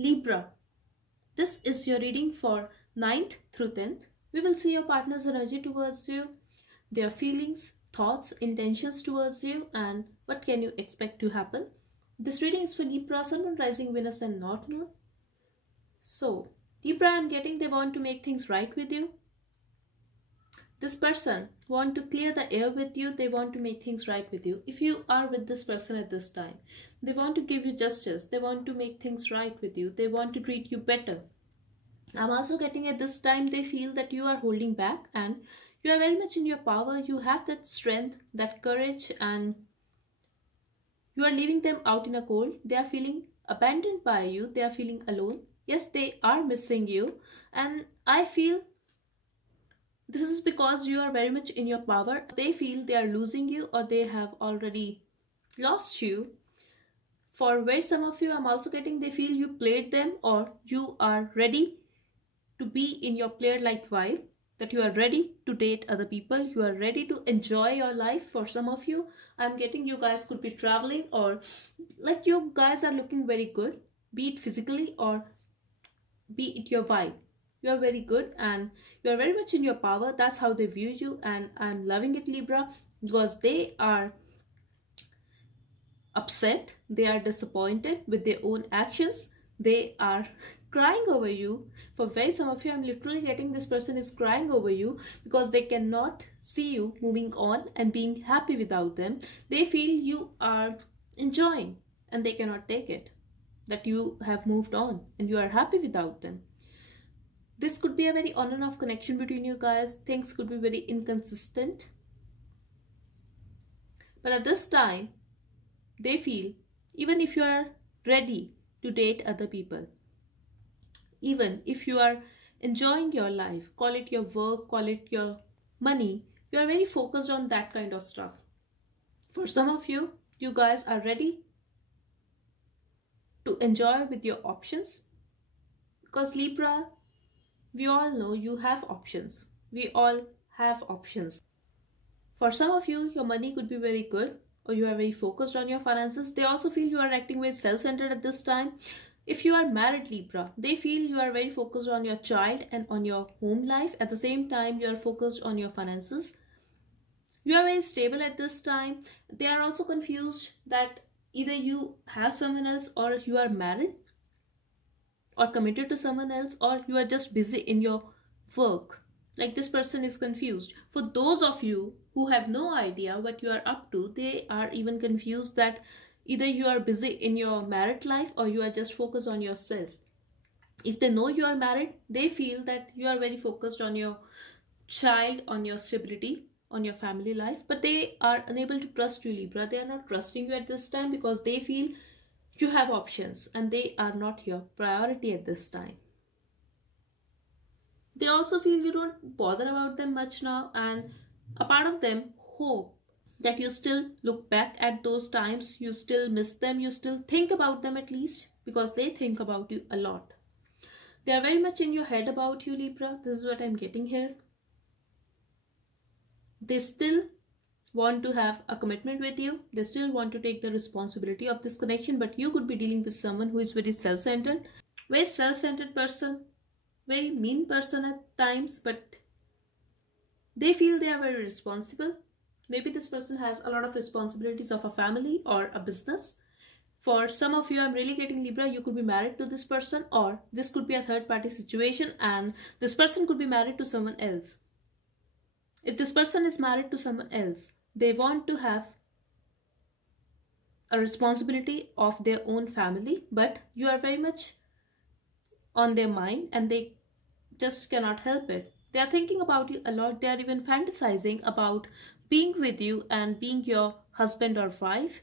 Libra, this is your reading for 9th through 10th. We will see your partner's energy towards you, their feelings, thoughts, intentions towards you, and what can you expect to happen. This reading is for Libra, Sun, Moon, Rising, Venus and North Node. So, Libra, I'm getting they want to make things right with you. This person want to clear the air with you. They want to make things right with you. If you are with this person at this time, they want to give you justice. They want to make things right with you. They want to treat you better. I'm also getting at this time they feel that you are holding back and you are very much in your power. You have that strength, that courage, and you are leaving them out in a cold. They are feeling abandoned by you. They are feeling alone. Yes, they are missing you. And I feel this is because you are very much in your power. They feel they are losing you or they have already lost you. For where some of you, I'm also getting they feel you played them or you are ready to be in your player-like vibe. That you are ready to date other people. You are ready to enjoy your life. For some of you, I'm getting you guys could be traveling or like you guys are looking very good. Be it physically or be it your vibe. You are very good and you are very much in your power. That's how they view you, and I'm loving it, Libra, because they are upset, they are disappointed with their own actions, they are crying over you. For very some of you, I'm literally getting this person is crying over you because they cannot see you moving on and being happy without them. They feel you are enjoying and they cannot take it, that you have moved on and you are happy without them. This could be a very on and off connection between you guys. Things could be very inconsistent. But at this time, they feel even if you are ready to date other people, even if you are enjoying your life, call it your work, call it your money, you are very focused on that kind of stuff. For some of you, you guys are ready to enjoy with your options, because Libra, we all know you have options. We all have options. For some of you, your money could be very good or you are very focused on your finances. They also feel you are acting very self-centered at this time. If you are married, Libra, they feel you are very focused on your child and on your home life. At the same time, you are focused on your finances. You are very stable at this time. They are also confused that either you have someone else or you are married or committed to someone else, or you are just busy in your work. Like this person is confused. For those of you who have no idea what you are up to, they are even confused that either you are busy in your married life or you are just focused on yourself. If they know you are married, they feel that you are very focused on your child, on your stability, on your family life, but they are unable to trust you, Libra. They are not trusting you at this time because they feel you have options and they are not your priority at this time. They also feel you don't bother about them much now, and a part of them hope that you still look back at those times, you still miss them, you still think about them at least, because they think about you a lot. They are very much in your head about you, Libra. This is what I'm getting here. They still want to have a commitment with you. They still want to take the responsibility of this connection, but you could be dealing with someone who is very self-centered. Very self-centered person, very mean person at times, but they feel they are very responsible. Maybe this person has a lot of responsibilities of a family or a business. For some of you, I'm really getting, Libra, you could be married to this person, or this could be a third party situation and this person could be married to someone else. If this person is married to someone else, they want to have a responsibility of their own family, but you are very much on their mind and they just cannot help it. They are thinking about you a lot. They are even fantasizing about being with you and being your husband or wife.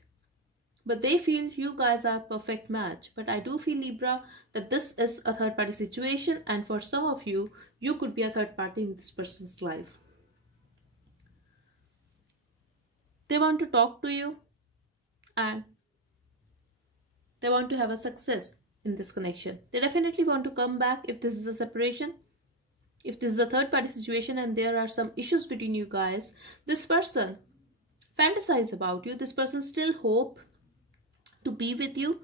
But they feel you guys are a perfect match. But I do feel, Libra, that this is a third party situation, and for some of you, you could be a third party in this person's life. They want to talk to you and they want to have a success in this connection. They definitely want to come back if this is a separation. If this is a third party situation and there are some issues between you guys, this person fantasize about you. This person still hope to be with you,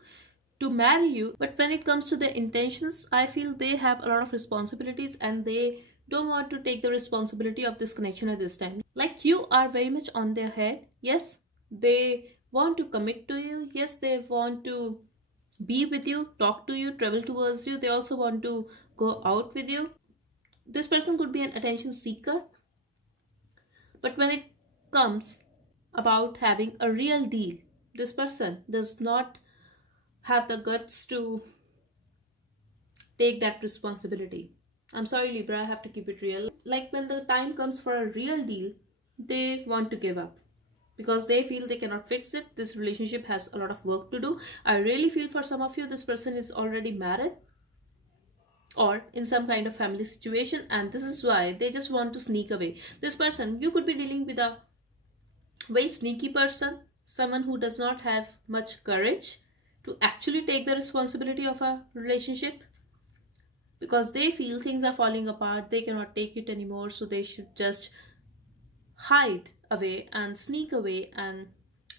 to marry you, but when it comes to their intentions, I feel they have a lot of responsibilities and they don't want to take the responsibility of this connection at this time. Like, you are very much on their head. Yes, they want to commit to you. Yes, they want to be with you, talk to you, travel towards you. They also want to go out with you. This person could be an attention seeker, but when it comes about having a real deal, this person does not have the guts to take that responsibility. I'm sorry, Libra, I have to keep it real. Like, when the time comes for a real deal, they want to give up because they feel they cannot fix it. This relationship has a lot of work to do. I really feel for some of you, this person is already married or in some kind of family situation, and this is why they just want to sneak away. This person, you could be dealing with a very sneaky person, someone who does not have much courage to actually take the responsibility of a relationship, because they feel things are falling apart, they cannot take it anymore, so they should just hide away and sneak away and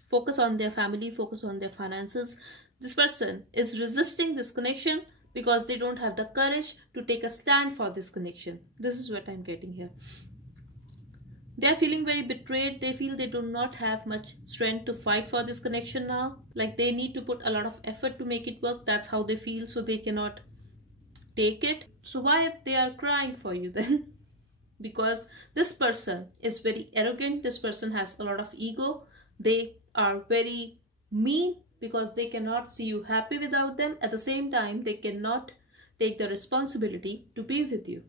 focus on their family, focus on their finances. This person is resisting this connection because they don't have the courage to take a stand for this connection. This is what I'm getting here. They are feeling very betrayed. They feel they do not have much strength to fight for this connection now. Like, they need to put a lot of effort to make it work. That's how they feel, so they cannot take it. So why they are crying for you then? Because this person is very arrogant. This person has a lot of ego. They are very mean because they cannot see you happy without them. At the same time, they cannot take the responsibility to be with you.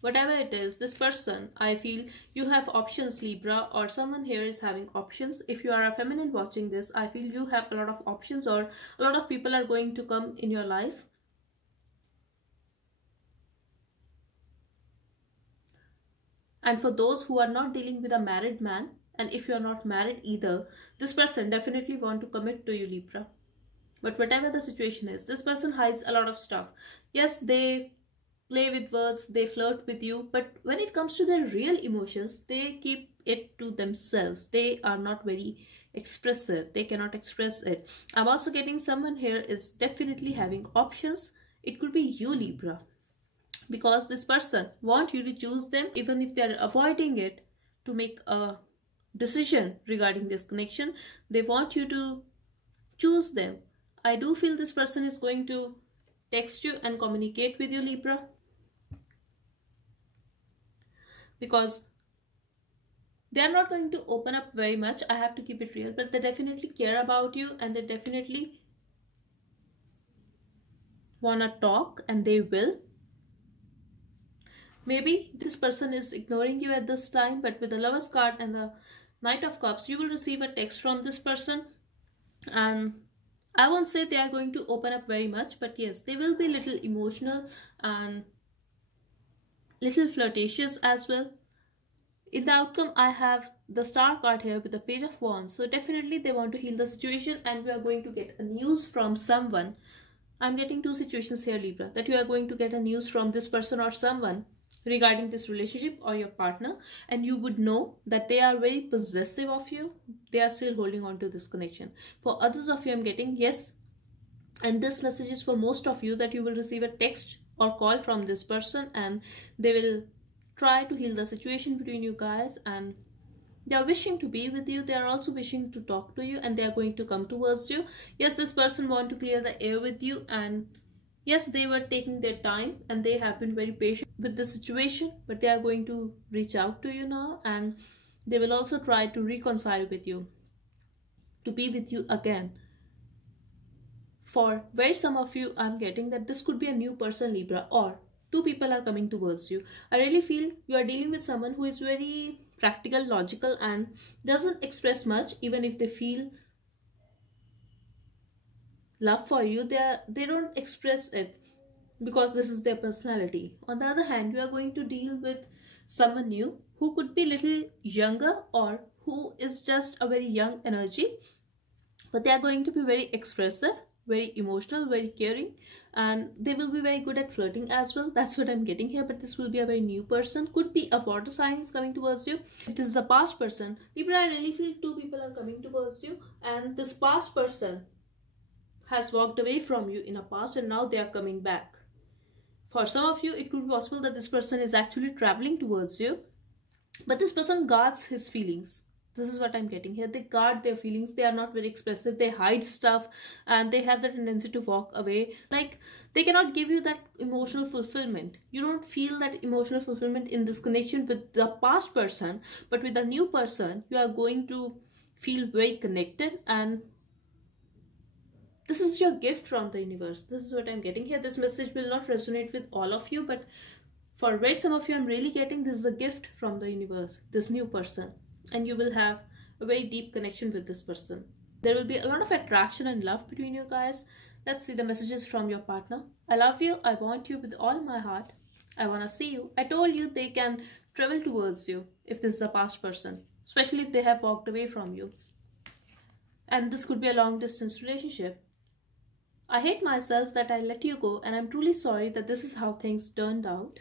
Whatever it is, this person, I feel you have options, Libra, or someone here is having options. If you are a feminine watching this, I feel you have a lot of options, or a lot of people are going to come in your life. And for those who are not dealing with a married man, and if you are not married either, this person definitely want to commit to you, Libra. But whatever the situation is, this person hides a lot of stuff. Yes, they play with words, they flirt with you, but when it comes to their real emotions, they keep it to themselves. They are not very expressive. They cannot express it. I'm also getting someone here is definitely having options. It could be you, Libra, because this person want you to choose them, even if they're avoiding it to make a decision regarding this connection. They want you to choose them. I do feel this person is going to text you and communicate with you, Libra, because they are not going to open up very much. I have to keep it real, but they definitely care about you and they definitely want to talk, and they will. Maybe this person is ignoring you at this time, but with the Lovers card and the Knight of Cups, you will receive a text from this person, and I won't say they are going to open up very much, but yes, they will be little emotional and little flirtatious as well. In the outcome, I have the Star card here with the Page of Wands. So definitely they want to heal the situation, and we are going to get a news from someone. I'm getting two situations here, Libra, that you are going to get a news from this person or someone regarding this relationship or your partner, and you would know that they are very possessive of you. They are still holding on to this connection. For others of you, I'm getting yes, and this message is for most of you, that you will receive a text or call from this person, and they will try to heal the situation between you guys, and they are wishing to be with you. They are also wishing to talk to you, and they are going to come towards you. Yes, this person want to clear the air with you, and yes, they were taking their time and they have been very patient with the situation, but they are going to reach out to you now, and they will also try to reconcile with you, to be with you again. For where some of you, I'm getting that this could be a new person, Libra, or two people are coming towards you. I really feel you are dealing with someone who is very practical, logical, and doesn't express much. Even if they feel love for you, they don't express it because this is their personality. On the other hand, you are going to deal with someone new who could be a little younger, or who is just a very young energy, but they are going to be very expressive, very emotional, very caring, and they will be very good at flirting as well. That's what I'm getting here. But this will be a very new person. Could be a water sign is coming towards you. If this is a past person, Libra, I really feel two people are coming towards you, and this past person has walked away from you in a past and now they are coming back. For some of you, it could be possible that this person is actually traveling towards you, but this person guards his feelings. This is what I'm getting here. They guard their feelings. They are not very expressive. They hide stuff and they have the tendency to walk away. Like, they cannot give you that emotional fulfillment. You don't feel that emotional fulfillment in this connection with the past person, but with the new person, you are going to feel very connected, and this is your gift from the universe. This is what I'm getting here. This message will not resonate with all of you, but for very some of you, I'm really getting this is a gift from the universe, this new person, and you will have a very deep connection with this person. There will be a lot of attraction and love between you guys. Let's see the messages from your partner. I love you. I want you with all my heart. I want to see you. I told you they can travel towards you if this is a past person, especially if they have walked away from you. And this could be a long distance relationship. I hate myself that I let you go, and I'm truly sorry that this is how things turned out.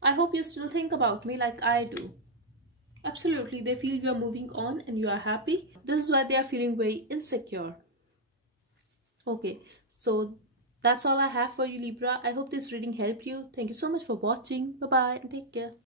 I hope you still think about me like I do. Absolutely, they feel you are moving on and you are happy. This is why they are feeling very insecure. Okay, so that's all I have for you, Libra. I hope this reading helped you. Thank you so much for watching. Bye-bye and take care.